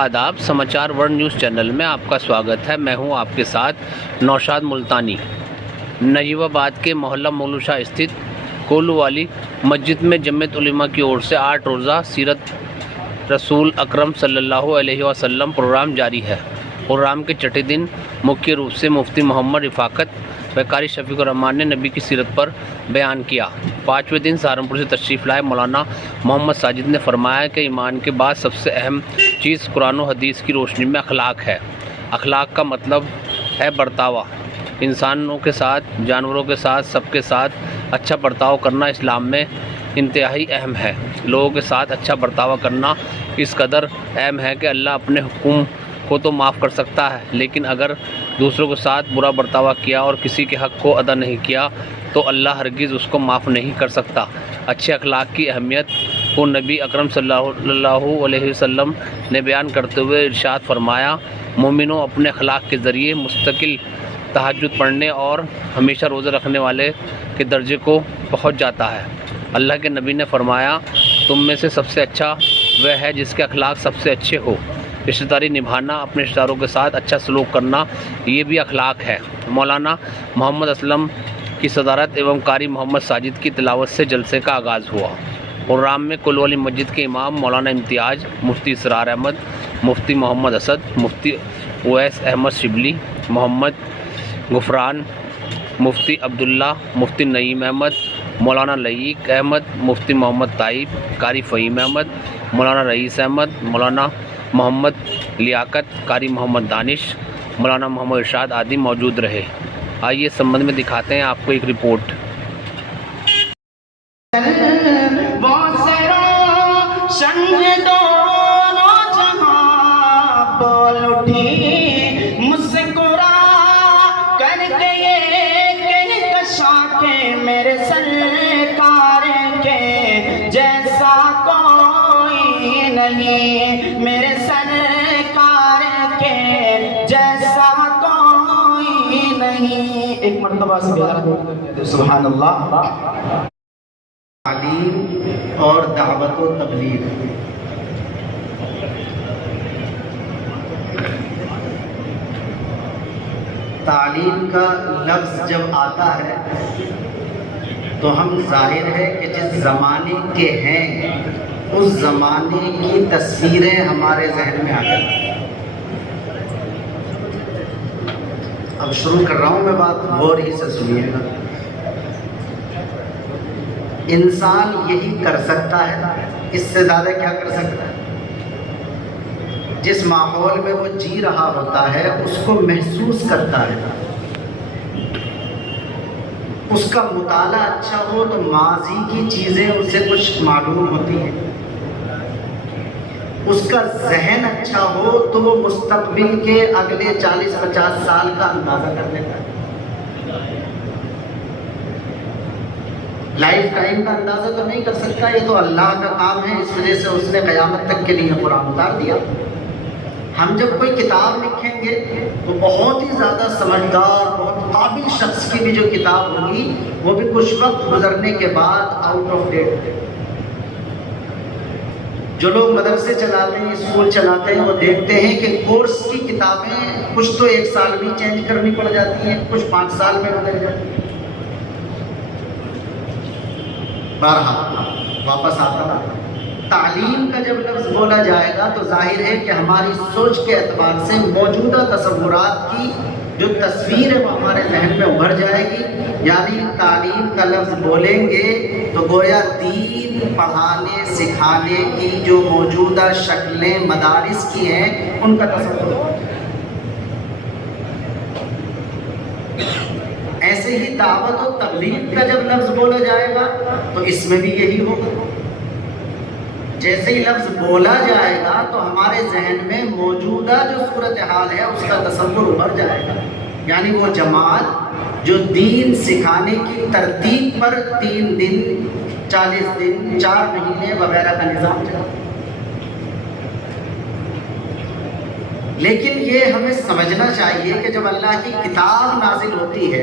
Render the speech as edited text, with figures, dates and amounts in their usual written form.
آداب، سماچار world news channel میں آپ کا سواگت ہے۔ میں ہوں آپ کے ساتھ نوشاد ملتانی۔ نجیب آباد کے محلہ مولو شاہ استھت کولو والی مسجد میں جمعیت علماء کی اور سے 8 روزہ سیرت رسول اکرم صلی اللہ علیہ وسلم پروگرام جاری ہے۔ پروگرام کے چھٹے دن مکھی روپ سے مفتی محمد رفاقت و قاری شفیق الرحمان نے نبی کی سیرت پر بیان کیا۔ 5ویں دن سہارنپور سے تشریف لائے مولانا محمد ساجد نے فرمایا کہ ایمان کے بعد سب سے اہم چیز قرآن و حدیث کی روشنی میں اخلاق ہے۔ اخلاق کا مطلب ہے برتاوا، انسانوں کے ساتھ، جانوروں کے ساتھ، سب کے ساتھ اچھا برتاؤ کرنا اسلام میں انتہائی اہم ہے۔ لوگوں کے ساتھ اچھا برتاوا کرنا اس قدر اہم ہے کہ اللہ اپنے حکم کو تو معاف کر سکتا ہے، لیکن اگر دوسروں کے ساتھ برا برتاوا کیا اور کسی کے حق کو ادا نہیں کیا تو اللہ ہرگز اس کو معاف نہیں کر سکتا۔ اچھے اخلاق کی اہمیت کو نبی اکرم صلی اللہ علیہ وسلم نے بیان کرتے ہوئے ارشاد فرمایا، مومنوں اپنے اخلاق کے ذریعے مستقل تہجد پڑھنے اور ہمیشہ روزے رکھنے والے کے درجے کو پہنچ جاتا ہے۔ اللہ کے نبی نے فرمایا، تم میں سے سب سے اچھا وہ ہے جس کے اخلاق سب سے اچھے ہو۔ رشتہ داری نبھانا، اپنے رشتہ داروں کے ساتھ اچھا سلوک کرنا، یہ بھی اخلاق ہے۔ مولانا محمد اسلم کی صدارت ایوم قاری محمد ساجد کی تلاوت سے جلسے کا آغاز ہوا۔ پروگرام میں کولو والی مسجد کے امام مولانا امتیاز، مفتی اسرار احمد، مفتی محمد اسد، مفتی اویس احمد شبلی، محمد غفران، مفتی عبداللہ، مفتی نعیم احمد، مولانا لعیق احمد، مفتی محمد طیب، قاری فہیم احمد، مولانا رئیس احمد، مولانا محمد لیاقت، قاری محمد دانش، مولانا محمد ارشاد آدی موجود رہے۔ آئیے اس سبند میں دکھاتے ہیں آپ کو ایک رپورٹ۔ میرے سرکار کے جیسا کوئی نہیں، میرے سرکار کے جیسا کوئی نہیں۔ ایک مرتبہ سے سبحان اللہ۔ تعلیم اور دعوت و تبلیغ، تعلیم کا لفظ جب آتا ہے تو ہم ظاہر ہے کہ جس زمانے کے ہیں اس زمانے کی تصویریں ہمارے ذہن میں آ جاتی ہیں۔ اب شروع کر رہا ہوں میں بات، غور ہی سے سنیے گا۔ انسان یہی کر سکتا ہے، اس سے زیادہ کیا کر سکتا ہے؟ جس ماحول میں وہ جی رہا ہوتا ہے اس کو محسوس کرتا ہے، اس کا مطالعہ اچھا ہو تو ماضی کی چیزیں اسے کچھ معلوم ہوتی ہیں، اس کا ذہن اچھا ہو تو وہ مستقبل کے اگلے 40-50 سال کا اندازہ کر لیتا ہے، لائف ٹائم کا اندازہ تو نہیں کر سکتا، یہ تو اللہ کا کام ہے، اس وجہ سے اس نے قیامت تک کے لیے قرآن اتار دیا۔ ہم جب کوئی کتاب لکھیں گے تو بہت ہی زیادہ سمجھدار، بہت قابل شخص کی بھی جو کتاب ہوگی وہ بھی کچھ وقت گزرنے کے بعد آؤٹ آف ڈیٹ۔ جو لوگ مدرسے چلاتے ہیں، اسکول چلاتے ہیں، وہ دیکھتے ہیں کہ کورس کی کتابیں کچھ تو 1 سال بھی چینج کرنی پڑ جاتی ہیں، کچھ 5 سال میں بدل جاتی ہیں۔ بہرحال واپس آتا نا، تعلیم کا جب لفظ بولا جائے گا تو ظاہر ہے کہ ہماری سوچ کے اعتبار سے موجودہ تصورات کی جو تصویر ہے وہ ہمارے ذہن میں ابھر جائے گی۔ یعنی تعلیم کا لفظ بولیں گے تو گویا دین پڑھانے سکھانے کی جو موجودہ شکلیں مدارس کی ہیں ان کا تصور ہوگا۔ ایسے ہی دعوت و تبلیغ کا جب لفظ بولا جائے گا تو اس میں بھی یہی ہوگا۔ جیسے ہی لفظ بولا جائے گا تو ہمارے ذہن میں موجودہ جو صورتحال ہے اس کا تصور ابھر جائے گا، یعنی وہ جماعت جو دین سکھانے کی ترتیب پر 3 دن 40 دن 4 مہینے وغیرہ کا نظام چلا۔ لیکن یہ ہمیں سمجھنا چاہیے کہ جب اللہ کی کتاب نازل ہوتی ہے